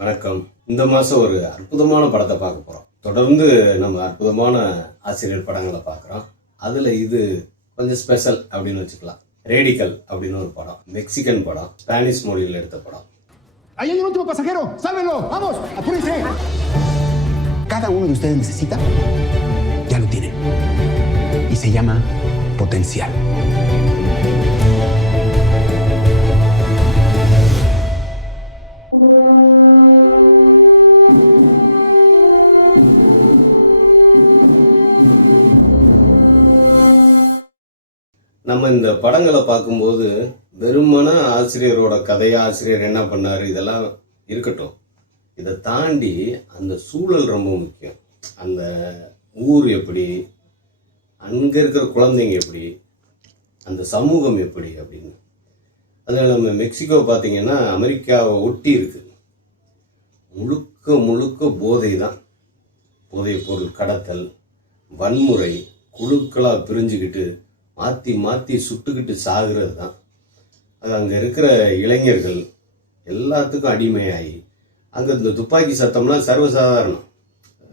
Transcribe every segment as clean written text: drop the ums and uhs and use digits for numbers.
வணக்கம். இந்த மாதம் ஒரு அற்புதமான படத்தை பார்க்க போகிறோம். தொடர்ந்து நம்ம அற்புதமான ஆசிரியர் படங்களை பார்க்குறோம். அதில் இது கொஞ்சம் ஸ்பெஷல் அப்படின்னு வச்சுக்கலாம். ரேடிக்கல் அப்படின்னு ஒரு படம், மெக்சிகன் படம், ஸ்பானிஷ் மொழியில் எடுத்த படம். ¡Ahí hay un último pasajero! ¡Sálvenlo! ¡Vamos! ¡Apúrense! Cada uno de ustedes necesita, ya lo tienen. Y se llama potencial. நம்ம இந்த படங்களை பார்க்கும்போது வெறுமன ஆசிரியரோட கதையை ஆசிரியர் என்ன பண்ணாரு இதெல்லாம் இருக்கட்டும். இதை தாண்டி அந்த சூழல் ரொம்ப முக்கியம். அந்த ஊர் எப்படி, அங்கே இருக்கிற குழந்தைங்க எப்படி, அந்த சமூகம் எப்படி அப்படின்னு. அதில் நம்ம மெக்சிகோ பார்த்தீங்கன்னா அமெரிக்காவை ஒட்டி இருக்கு. முழுக்க முழுக்க போதை தான். போதைப் பொருள் கடத்தல், வன்முறை, குழுக்களாக பிரிஞ்சுக்கிட்டு மாற்றி மாற்றி சுட்டுக்கிட்டு சாகிறது தான். அது அங்கே இருக்கிற இளைஞர்கள் எல்லாத்துக்கும் அடிமையாகி அங்கே இந்த துப்பாக்கி சத்தம்லாம் சர்வசாதாரணம்.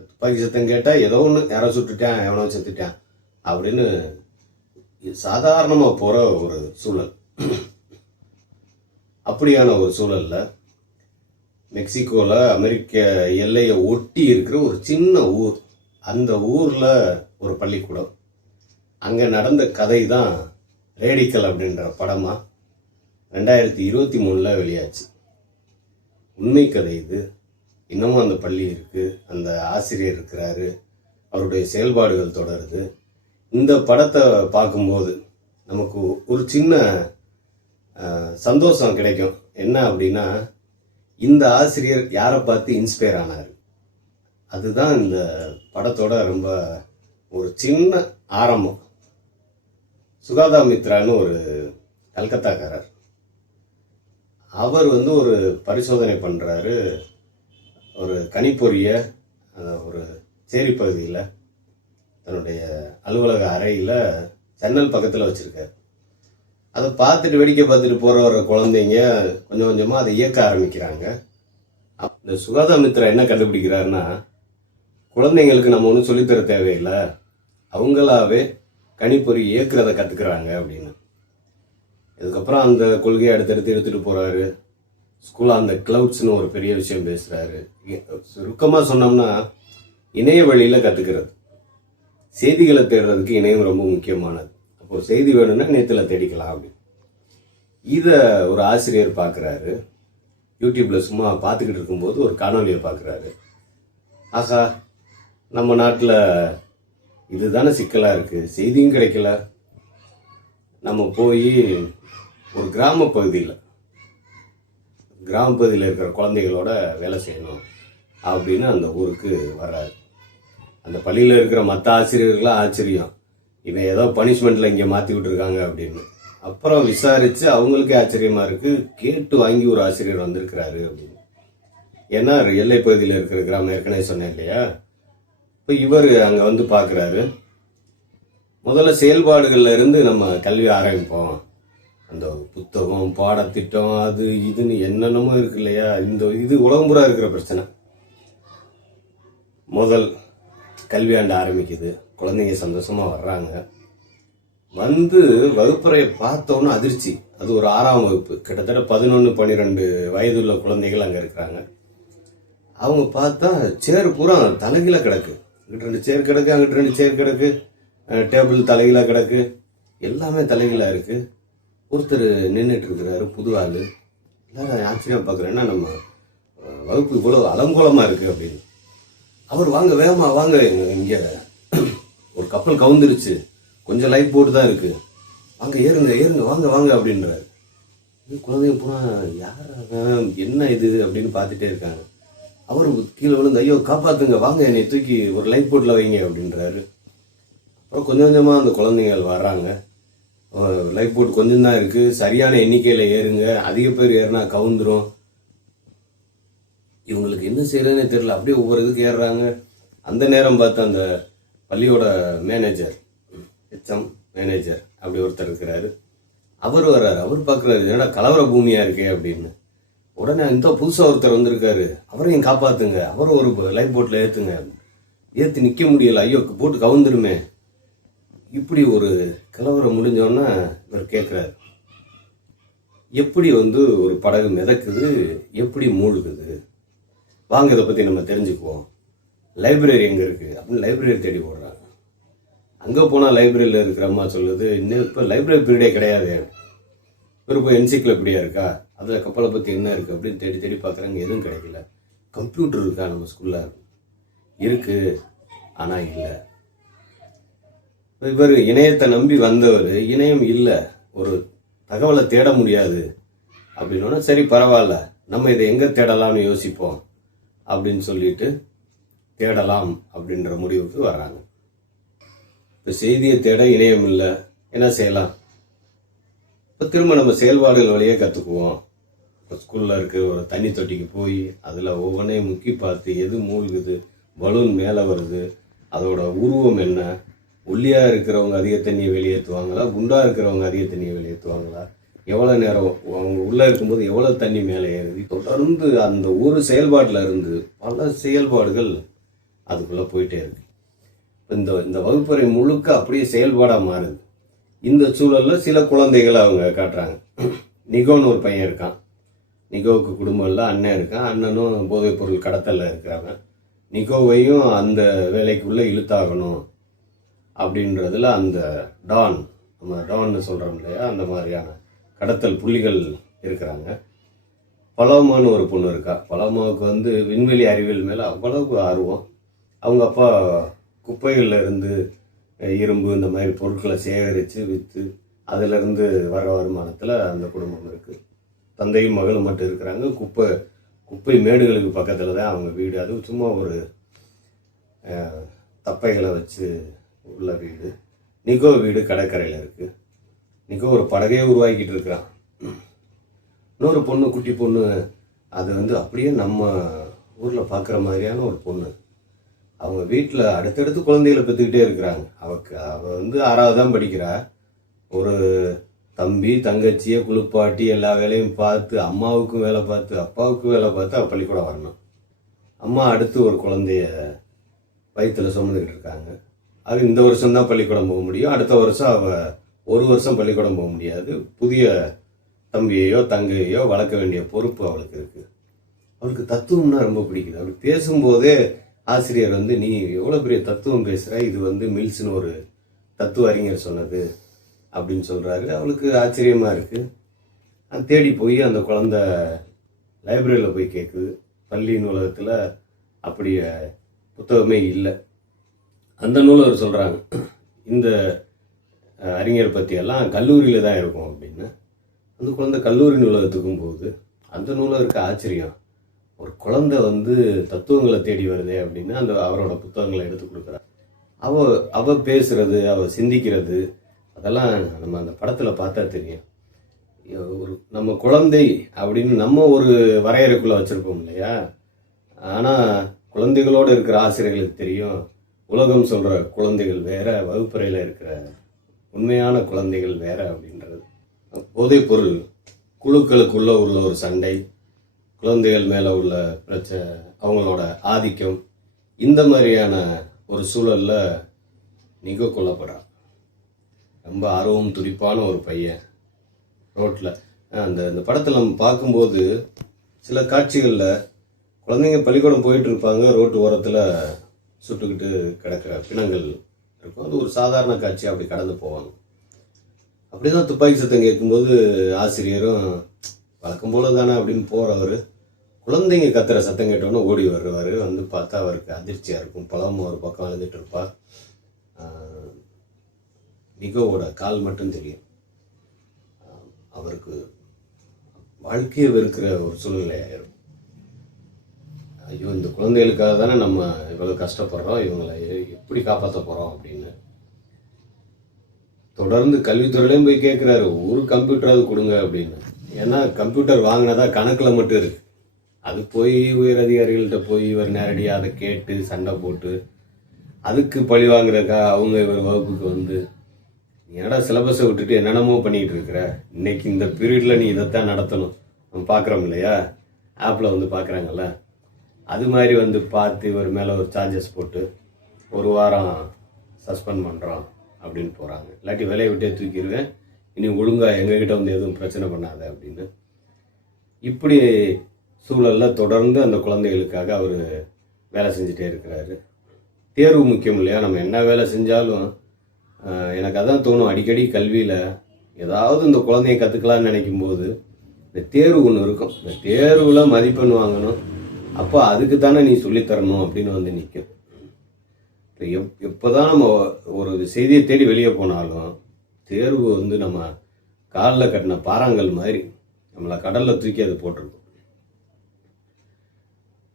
துப்பாக்கி சத்தம் கேட்டால் ஏதோ ஒன்று யாரோ சுட்டுட்டேன், எவனோ செத்துட்டேன் அப்படின்னு சாதாரணமாக போகிற ஒரு சூழல். அப்படியான ஒரு சூழலில் மெக்சிகோவில் அமெரிக்க எல்லையை ஒட்டி இருக்கிற ஒரு சின்ன ஊர், அந்த ஊரில் ஒரு பள்ளிக்கூடம். அங்கே நடந்த கதை தான் ரேடிக்கல் அப்படின்ற படமாக 2023 வெளியாச்சு. உண்மை கதை இது. இன்னமும் அந்த பள்ளி இருக்குது, அந்த ஆசிரியர் இருக்கிறாரு, அவருடைய செயல்பாடுகள் தொடருது. இந்த படத்தை பார்க்கும்போது நமக்கு ஒரு சின்ன சந்தோஷம் கிடைக்கும். என்ன அப்படின்னா, இந்த ஆசிரியர் யாரை பார்த்து இன்ஸ்பயர் ஆனார், அதுதான் இந்த படத்தோட ரொம்ப ஒரு சின்ன ஆரம்பம். சுகாதா மித்ரான்னு ஒரு கல்கத்தாக்காரர். அவர் ஒரு பரிசோதனை பண்ணுறாரு. ஒரு கணிப்பொறிய ஒரு சேரி பகுதியில் தன்னுடைய அலுவலக அறையில் ஜன்னல் பக்கத்தில் வச்சுருக்காரு. அதை பார்த்துட்டு வேடிக்கை பார்த்துட்டு போகிற ஒரு குழந்தைங்க கொஞ்சம் கொஞ்சமாக அதை இயக்க ஆரம்பிக்கிறாங்க. இந்த சுகாதா மித்ரா என்ன கண்டுபிடிக்கிறாருன்னா, குழந்தைங்களுக்கு நம்ம ஒன்றும் சொல்லித்தர தேவையில்லை, அவங்களாவே கணிப்பொறி இயக்கிறத கற்றுக்குறாங்க அப்படின்னு. இதுக்கப்புறம் அந்த கொள்கையை அடுத்தடுத்து எடுத்துகிட்டு போகிறாரு. ஸ்கூலில் அந்த கிளவுட்ஸ்னு ஒரு பெரிய விஷயம் பேசுகிறாரு. சுருக்கமாக சொன்னோம்னா, இணைய வழியில் கற்றுக்கிறது. செய்திகளை தேடுறதுக்கு இணையம் ரொம்ப முக்கியமானது. அப்போது செய்தி வேணும்னா இணையத்தில் தேடிக்கலாம் அப்படின்னு. இதை ஒரு ஆசிரியர் பார்க்குறாரு. யூடியூப்பில் சும்மா பார்த்துக்கிட்டு இருக்கும்போது ஒரு காணொலியை பார்க்குறாரு. ஆகா, நம்ம நாட்டில் இதுதானே சிக்கலாக இருக்குது, செய்தியும் கிடைக்கல, நம்ம போய் ஒரு கிராம பகுதியில் இருக்கிற குழந்தைகளோட வேலை செய்யணும் அப்படின்னு அந்த ஊருக்கு வர்றாரு. அந்த பள்ளியில் இருக்கிற மற்ற ஆசிரியர்களாம் ஆச்சரியம், இவன் ஏதோ பனிஷ்மெண்ட்டில் இங்கே மாற்றி விட்டுருக்காங்க அப்படின்னு. அப்புறம் விசாரித்து அவங்களுக்கே ஆச்சரியமாக இருக்குது, கேட்டு வாங்கி ஒரு ஆசிரியர் வந்திருக்கிறாரு அப்படின்னு. ஏன்னா எல்லை பகுதியில் இருக்கிற கிராமம் ஏற்கனவே சொன்னேன் இல்லையா. இப்போ இவர் அங்கே பார்க்குறாரு. முதல்ல செயல்பாடுகளில் இருந்து நம்ம கல்வி ஆரம்பிப்போம். அந்த புத்தகம், பாடத்திட்டம், அது இதுன்னு என்னென்னமோ இருக்கு இல்லையா. இது உலகம்புறா இருக்கிற பிரச்சனை. முதல் கல்வியாண்டு ஆரம்பிக்குது, குழந்தைங்க சந்தோஷமாக வர்றாங்க. வகுப்பறையை பார்த்தோன்னு அதிர்ச்சி. அது ஒரு 6ஆம் வகுப்பு, கிட்டத்தட்ட 11-12 வயதுள்ள குழந்தைகள் அங்கே இருக்கிறாங்க. அவங்க பார்த்தா சேர் பூரா தலைகீழ கிடக்கு. இங்கிட்ட 2 சேர் கிடக்கு, அங்கிட்ட 2 சேர் கிடக்கு, டேபிள் தலைகீழாக கிடக்கு, எல்லாமே தலைகீழாக இருக்குது. ஒருத்தர் நின்றுட்டு இருக்கிறாரு, புது ஆள். எல்லாரும் ஆச்சரியம் பார்க்குறேன், என்ன நம்ம வகுப்பு இவ்வளோ அலங்கோலமாக இருக்குது அப்படின்னு. அவர் வாங்க, வேகமாக வாங்க, இங்கே ஒரு கப்பல் கவுந்துருச்சு, கொஞ்சம் லைஃப் போட்டு தான் இருக்குது, வாங்க ஏறுங்க வாங்க வாங்க அப்படின்றாரு. குழந்தைங்க போனால் யார் என்ன இது அப்படின்னு பார்த்துட்டே இருக்காங்க. அவர் கீழே விழுந்து, ஐயோ காப்பாற்றுங்க, வாங்க என்னை தூக்கி ஒரு லைஃப் போட்டில் வைங்க அப்படின்றாரு. அப்புறம் கொஞ்சம் கொஞ்சமாக அந்த குழந்தைகள் வர்றாங்க. லைஃப் போட் கொஞ்சம் தான் இருக்குது, சரியான எண்ணிக்கையில் ஏறுங்க, அதிக பேர் ஏறினா கவுந்துரும். இவங்களுக்கு என்ன செய்யறதுன்னே தெரியல, அப்படியே ஒவ்வொரு இதுக்கு ஏறுறாங்க. அந்த நேரம் பார்த்து அந்த பள்ளியோட மேனேஜர், ஹெச்எம் மேனேஜர் அப்படி ஒருத்தர் இருக்கிறாரு. அவர் வர்றாரு. அவர் பார்க்குறாரு, என்னடா கலவர பூமியாக இருக்கே அப்படின்னு. உடனே இந்த புதுசாக ஒருத்தர் வந்திருக்காரு, அவரையும் காப்பாத்துங்க, அவரை ஒரு லைஃப் போட்டில் ஏற்றுங்க. ஏற்றி நிற்க முடியல, ஐயோ போட்டு கவுந்துருமே. இப்படி ஒரு கலவரம் முடிஞ்சோன்னா இவர் கேட்குறாரு, எப்படி ஒரு படகு மிதக்குது, எப்படி மூழ்குது, வாங்க இதை பற்றி நம்ம தெரிஞ்சுக்குவோம். லைப்ரரி எங்கே இருக்குது அப்படின்னு லைப்ரரி தேடி போடுறாங்க. அங்கே போனால் லைப்ரரியில் இருக்கிற அம்மா சொல்லுது, இன்னும் இப்போ லைப்ரரி பீரியடே கிடையாது. இவர் போய் என்சைக்ளோபீடியா இருக்கா, அதில் கப்பலை பற்றி என்ன இருக்குது அப்படின்னு தேடி தேடி பார்க்குறாங்க, எதுவும் கிடைக்கல. கம்ப்யூட்டர் இருக்கா நம்ம ஸ்கூலில், இருக்குது ஆனால் இல்லை. இவர் இணையத்தை நம்பி வந்தவர், இணையம் இல்லை, ஒரு தகவலை தேட முடியாது அப்படின்னா, சரி பரவாயில்ல, நம்ம இதை எங்கே தேடலாம்னு யோசிப்போம் அப்படின்னு சொல்லிட்டு தேடலாம் அப்படின்ற முடிவுக்கு வர்றாங்க. இப்போ செய்தியை தேட இணையம் இல்லை, என்ன செய்யலாம்? இப்போ திரும்ப நம்ம செயல்பாடுகள் வழியே கற்றுக்குவோம். இப்போ ஸ்கூலில் இருக்க ஒரு தண்ணி தொட்டிக்கு போய் அதில் ஒவ்வொன்றையும் முக்கி பார்த்து எது மூழ்குது, பலூன் மேலே வருது, அதோட உருவம் என்ன, ஒல்லியாக இருக்கிறவங்க அதிக தண்ணியை வெளியேற்றுவாங்களா, குண்டாக இருக்கிறவங்க அதிக தண்ணியை வெளியேற்றுவாங்களா, எவ்வளோ நேரம் அவங்க உள்ளே இருக்கும்போது எவ்வளோ தண்ணி மேலே ஏறுது, தொடர்ந்து அந்த ஒரு செயல்பாட்டில் இருந்து பல செயல்பாடுகள் அதுக்குள்ளே போயிட்டே இருக்கு. இந்த வகுப்பறை முழுக்க அப்படியே செயல்பாடாக மாறுது. இந்த சூழலில் சில குழந்தைகளை அவங்க காட்டுறாங்க. நிகோன்னு ஒரு பையன் இருக்கான். நிகோவுக்கு குடும்பம் இல்லை, அண்ணன் இருக்கான். அண்ணனும் போதைப் பொருள் கடத்தலில் இருக்கிறாங்க. நிகோவையும் அந்த வேலைக்குள்ளே இழுத்தாகணும் அப்படின்றதுல அந்த டான், நம்ம டான்னு சொல்கிறோம் இல்லையா, அந்த மாதிரியான கடத்தல் புள்ளிகள் இருக்கிறாங்க. பலோமான்னு ஒரு பொண்ணு இருக்கா. பலோமாவுக்கு விண்வெளி அறிவியல் மேலே அவ்வளவு ஆர்வம். அவங்க அப்பா குப்பைகளில் இருந்து இரும்பு இந்த மாதிரி பொருட்களை சேகரித்து விற்று அதிலிருந்து வர வருமானத்தில் அந்த குடும்பம் இருக்குது. தந்தையும் மகளும் மட்டும் இருக்கிறாங்க. குப்பை மேடுகளுக்கு பக்கத்தில் தான் அவங்க வீடு. அது சும்மா ஒரு தப்பைகளை வச்சு உள்ள வீடு. நிகோ வீடு கடற்கரையில் இருக்குது. நிகோ ஒரு படகையே உருவாக்கிட்டு இருக்கிறான். இன்னொரு பொண்ணு, குட்டி பொண்ணு, அது அப்படியே நம்ம ஊரில் பார்க்குற மாதிரியான ஒரு பொண்ணு. அவங்க வீட்டில் அடுத்தடுத்து குழந்தைகளை பெற்றுக்கிட்டே இருக்கிறாங்க. அவள் 6வது தான் படிக்கிறா. ஒரு தம்பி தங்கச்சியை குளிப்பாட்டி எல்லா வேலையும் பார்த்து, அம்மாவுக்கும் வேலை பார்த்து அப்பாவுக்கும் வேலை பார்த்து அவள் பள்ளிக்கூடம் வரணும். அம்மா அடுத்து ஒரு குழந்தைய வயிற்றில் சுமந்துக்கிட்டு இருக்காங்க. அது இந்த வருஷம்தான் பள்ளிக்கூடம் போக முடியும். அடுத்த வருஷம் அவள் 1 வருஷம் பள்ளிக்கூடம் போக முடியாது. புதிய தம்பியையோ தங்கையோ வளர்க்க வேண்டிய பொறுப்பு அவளுக்கு இருக்குது. அவளுக்கு தத்துவம்னா ரொம்ப பிடிக்குது. அப்படி பேசும்போதே ஆசிரியர் நீ எவ்வளோ பெரிய தத்துவம் பேசுகிற, இது மில்ஸ்னு ஒரு தத்துவ அறிஞர் சொன்னது அப்படின்னு சொல்கிறாரு. அவளுக்கு ஆச்சரியமாக இருக்குது. தேடி போய் அந்த குழந்தை லைப்ரரியில் போய் கேட்குது. பள்ளி நூலகத்தில் அப்படி புத்தகமே இல்லை. அந்த நூலகர் சொல்கிறாங்க, இந்த அறிஞர் பற்றியெல்லாம் கல்லூரியில் தான் இருக்கும் அப்படின்னு. அந்த குழந்தை கல்லூரி நூலகத்துக்கும் போகுது. அந்த நூலகருக்கு ஆச்சரியம், ஒரு குழந்தை தத்துவங்களை தேடி வருதே அப்படின்னு அவரோட புத்தகங்களை எடுத்து கொடுக்குறாரு. அவ பேசுறது, அவ சிந்திக்கிறது, அதெல்லாம் நம்ம அந்த படத்தில் பார்த்தா தெரியும். நம்ம குழந்தை அப்படின்னு நம்ம ஒரு வரையறைக்குள்ளே வச்சுருப்போம் இல்லையா. ஆனால் குழந்தைகளோடு இருக்கிற ஆசிரியர்களுக்கு தெரியும், உலகம் சொல்கிற குழந்தைகள் வேற, வகுப்பறையில் இருக்கிற உண்மையான குழந்தைகள் வேற அப்படின்றது. போதைப் பொருள் குழுக்களுக்குள்ள உள்ள ஒரு சண்டை, குழந்தைகள் மேலே உள்ள பிரச்சனை, அவங்களோட ஆதிக்கம், இந்த மாதிரியான ஒரு சூழலில் நிகோ கொல்லப்படுறான். ரொம்ப ஆர்வம் துடிப்பான ஒரு பையன் ரோட்டில். இந்த படத்தில் நம்ம பார்க்கும்போது சில காட்சிகளில் குழந்தைங்க பள்ளிக்கூடம் போயிட்டு இருப்பாங்க, ரோட்டு ஓரத்தில் சுட்டுக்கிட்டு கிடக்கிற பிணங்கள் இருக்கும். அது ஒரு சாதாரண காட்சி, அப்படி கடந்து போவாங்க. அப்படிதான் துப்பாக்கி சத்தம் கேட்கும்போது ஆசிரியரும் வழக்கம் போல தானே அப்படின்னு போகிறவர், குழந்தைங்க கத்துற சத்தம் கேட்டோன்னே ஓடி வருவார். பார்த்தா அவருக்கு அதிர்ச்சியாக இருக்கும். பழமும் ஒரு பக்கம் எழுதிட்டு இருப்பா. நிகோவோட கால் மட்டும் தெரியும். அவருக்கு வாழ்க்கையை வெறுக்கிற ஒரு சூழ்நிலை ஆயிரும். ஐயோ, இந்த குழந்தைகளுக்காக தானே நம்ம இவ்வளோ கஷ்டப்படுறோம், இவங்களை எப்படி காப்பாற்ற போகிறோம் அப்படின்னு தொடர்ந்து கல்வித்துறையிலையும் போய் கேட்குறாரு, ஒரு கம்ப்யூட்டராவது கொடுங்க அப்படின்னு. ஏன்னா கம்ப்யூட்டர் வாங்கினதா கணக்கில் மட்டும் இருக்கு. அது போய் உயர் அதிகாரிகள்கிட்ட போய் இவர் நேரடியாக அதை கேட்டு சண்டை போட்டு அதுக்கு பழி வாங்குறக்கா அவங்க இவர் வகுப்புக்கு ஏன்னா சிலபஸை விட்டுட்டு என்னென்னமோ பண்ணிகிட்டு இருக்கிற, இன்னைக்கு இந்த பீரியடில் நீ இதைத்தான் நடத்தணும், நம்ம பார்க்குறோம் இல்லையா. ஆப்பில் வந்து பார்க்குறாங்கல்ல, அது மாதிரி வந்து பார்த்து இவர் மேலே ஒரு சார்ஜஸ் போட்டு 1 வாரம் சஸ்பெண்ட் பண்ணுறோம் அப்படின்னு போகிறாங்க. இல்லாட்டி வேலையை விட்டே தூக்கிடுவேன், இனி ஒழுங்காக எங்ககிட்ட வந்து எதுவும் பிரச்சனை பண்ணாத அப்படின்னு. இப்படி சூழலில் தொடர்ந்து அந்த குழந்தைகளுக்காக அவர் வேலை செஞ்சுட்டே இருக்கிறாரு. தேர்வு முக்கியம் இல்லையா? நம்ம என்ன வேலை செஞ்சாலும் எனக்கு அதான் தோணும் அடிக்கடி கல்வியில் ஏதாவது இந்த குழந்தைய கற்றுக்கலான்னு நினைக்கும்போது இந்த தேர்வு ஒன்று இருக்கும். இந்த தேர்வில் மதிப்பெண் வாங்கணும், அப்போ அதுக்கு தானே நீ சொல்லித்தரணும் அப்படின்னு வந்து நிற்கும். இப்போ எப்போதான் நம்ம ஒரு செய்தியை தேடி வெளியே போனாலும் தேர்வு வந்து நம்ம காலில் கட்டின பாறாங்கல் மாதிரி நம்மளை கடலில் தூக்கி அது போட்டிருக்கும்.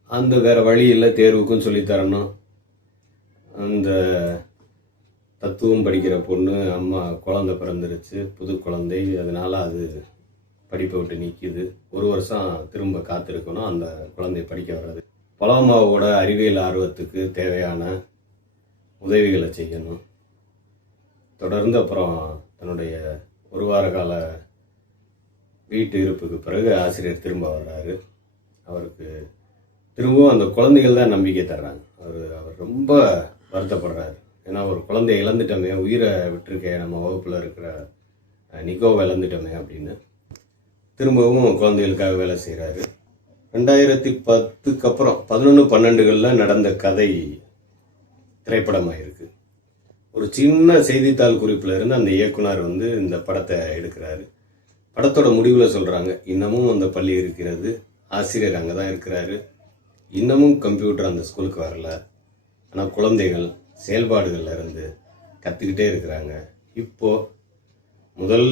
அந்த வேற வழி இல்லை, தேர்வுக்கும் சொல்லித்தரணும். அந்த தத்துவம் படிக்கிற பொண்ணு அம்மா குழந்தை பிறந்துருச்சு, புது குழந்தை, அதனால அது படிப்பை விட்டு நிற்கிது. 1 வருஷம் திரும்ப காத்திருக்கணும் அந்த குழந்தை படிக்க வர்றது. பலோமாவோட அறிவியல் ஆர்வத்துக்கு தேவையான உதவிகளை செய்யணும். தொடர்ந்து அப்புறம் தன்னுடைய 1 வார கால வீட்டு இருப்புக்கு பிறகு ஆசிரியர் திரும்ப வர்றாரு. அவருக்கு திரும்பவும் அந்த குழந்தைகள் தான் நம்பிக்கை தர்றாங்க. அவர் ரொம்ப வருத்தப்படுறாரு. ஏன்னா ஒரு குழந்தைய இழந்துட்டோமே, உயிரை விட்டுருக்கேன், நம்ம வகுப்பில் இருக்கிற நிக்கோவை இழந்துட்டோமே அப்படின்னு திரும்பவும் குழந்தைகளுக்காக வேலை செய்கிறாரு. 2010க்கு அப்புறம் 11-12களில் நடந்த கதை திரைப்படமாயிருக்கு. ஒரு சின்ன செய்தித்தாள் குறிப்பில் இருந்து அந்த இயக்குனர் வந்து இந்த படத்தை எடுக்கிறாரு. படத்தோட முடிவில் சொல்கிறாங்க, இன்னமும் அந்த பள்ளி இருக்கிறது, ஆசிரியர் அங்கே தான் இருக்கிறாரு, இன்னமும் கம்ப்யூட்டர் அந்த ஸ்கூலுக்கு வரல, ஆனால் குழந்தைகள் செயல்பாடுகளில் இருந்து கற்றுக்கிட்டே இருக்கிறாங்க. இப்போது முதல்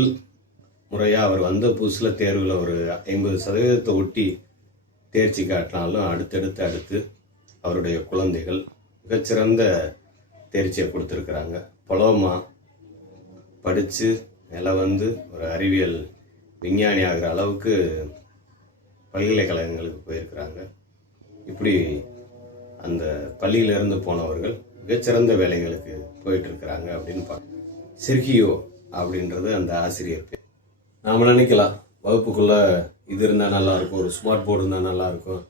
முறையாக அவர் வந்த புதுசில் தேர்வில் ஒரு 50% ஒட்டி தேர்ச்சி காட்டினாலும் அடுத்து அவருடைய குழந்தைகள் மிகச்சிறந்த தேர்ச்சியை கொடுத்துருக்குறாங்க. பலோமா படித்து எல்லாம் வந்து ஒரு அறிவியல் விஞ்ஞானி ஆகிற அளவுக்கு பல்கலைக்கழகங்களுக்கு போயிருக்கிறாங்க. இப்படி அந்த பள்ளியிலிருந்து போனவர்கள் மிகச்சிறந்த வேலைகளுக்கு போயிட்டு இருக்கிறாங்க அப்படின்னு செர்கியோ அப்படின்றது அந்த ஆசிரியர் பேர். நாம் நினைக்கலாம் வகுப்புக்குள்ளே இது இருந்தால் நல்லாயிருக்கும், ஒரு ஸ்மார்ட் போர்டு இருந்தால் நல்லாயிருக்கும்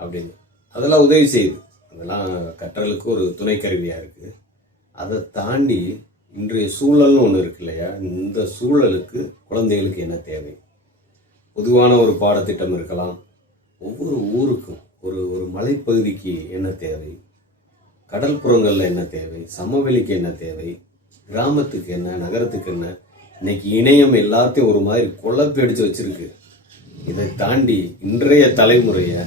அப்படின்னு. அதெல்லாம் உதவி செய்யுது, அதெல்லாம் கற்றலுக்கு ஒரு துணை கருவியாக இருக்குது. அதை தாண்டி இன்றைய சூழல்னு ஒன்று இருக்கு இல்லையா? இந்த சூழலுக்கு குழந்தைகளுக்கு என்ன தேவை? பொதுவான ஒரு பாடத்திட்டம் இருக்கலாம். ஒவ்வொரு ஊருக்கும் ஒரு மலைப்பகுதிக்கு என்ன தேவை, கடல்புறங்களில் என்ன தேவை, சமவெளிக்கு என்ன தேவை, கிராமத்துக்கு என்ன, நகரத்துக்கு என்ன. இன்னைக்கு இணையம் எல்லாத்தையும் ஒரு மாதிரி குழப்பி அடித்து வச்சிருக்கு. இதை தாண்டி இன்றைய தலைமுறையை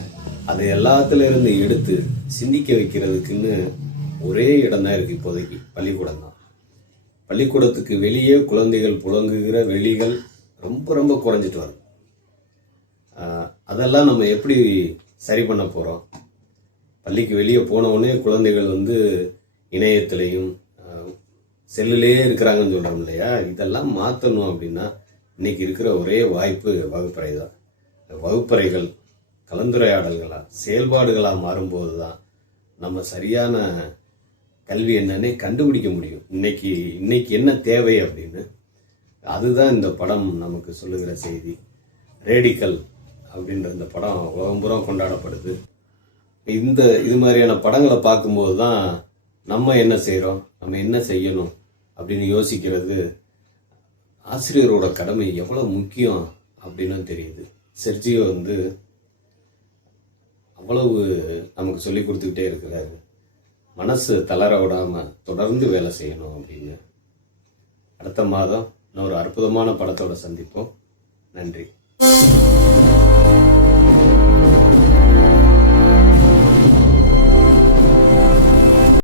அதை எல்லாத்துல இருந்து எடுத்து சிந்திக்க வைக்கிறதுக்குன்னு ஒரே இடம் தான் இருக்குது இப்போதைக்கு, பள்ளிக்கூடம் தான். பள்ளிக்கூடத்துக்கு வெளியே குழந்தைகள் புழங்குகிற வெளிகள் ரொம்ப ரொம்ப குறைஞ்சிட்டு வருது. அதெல்லாம் நம்ம எப்படி சரி பண்ண போகிறோம்? பள்ளிக்கு வெளியே போனவுடனே குழந்தைகள் வந்து இணையத்திலையும் செல்லுலேயே இருக்கிறாங்கன்னு சொல்கிறோம் இல்லையா? இதெல்லாம் மாற்றணும் அப்படின்னா இன்னைக்கு இருக்கிற ஒரே வாய்ப்பு வகுப்பறை தான். வகுப்பறைகள் கலந்துரையாடல்களாக செயல்பாடுகளாக மாறும்போது தான் நம்ம சரியான கல்வி என்னன்னே கண்டுபிடிக்க முடியும். இன்னைக்கு என்ன தேவை அப்படின்னு. அதுதான் இந்த படம் நமக்கு சொல்லுகிற செய்தி. ரேடிக்கல் அப்படின்ற இந்த படம் உலகம்புறம் கொண்டாடப்படுது. இது மாதிரியான படங்களை பார்க்கும்போது தான் நம்ம என்ன செய்கிறோம், நம்ம என்ன செய்யணும் அப்படின்னு யோசிக்கிறது, ஆசிரியரோட கடமை எவ்வளோ முக்கியம் அப்படின்னு தெரியுது. செர்ஜியோ வந்து அவ்வளவு நமக்கு சொல்லி கொடுத்துக்கிட்டே இருக்கிறாரு. மனசு தளர விடாமல் தொடர்ந்து வேலை செய்யணும் அப்படின்னு. அடுத்த மாதம் இன்னொரு அற்புதமான படத்தோட சந்திப்போம். நன்றி.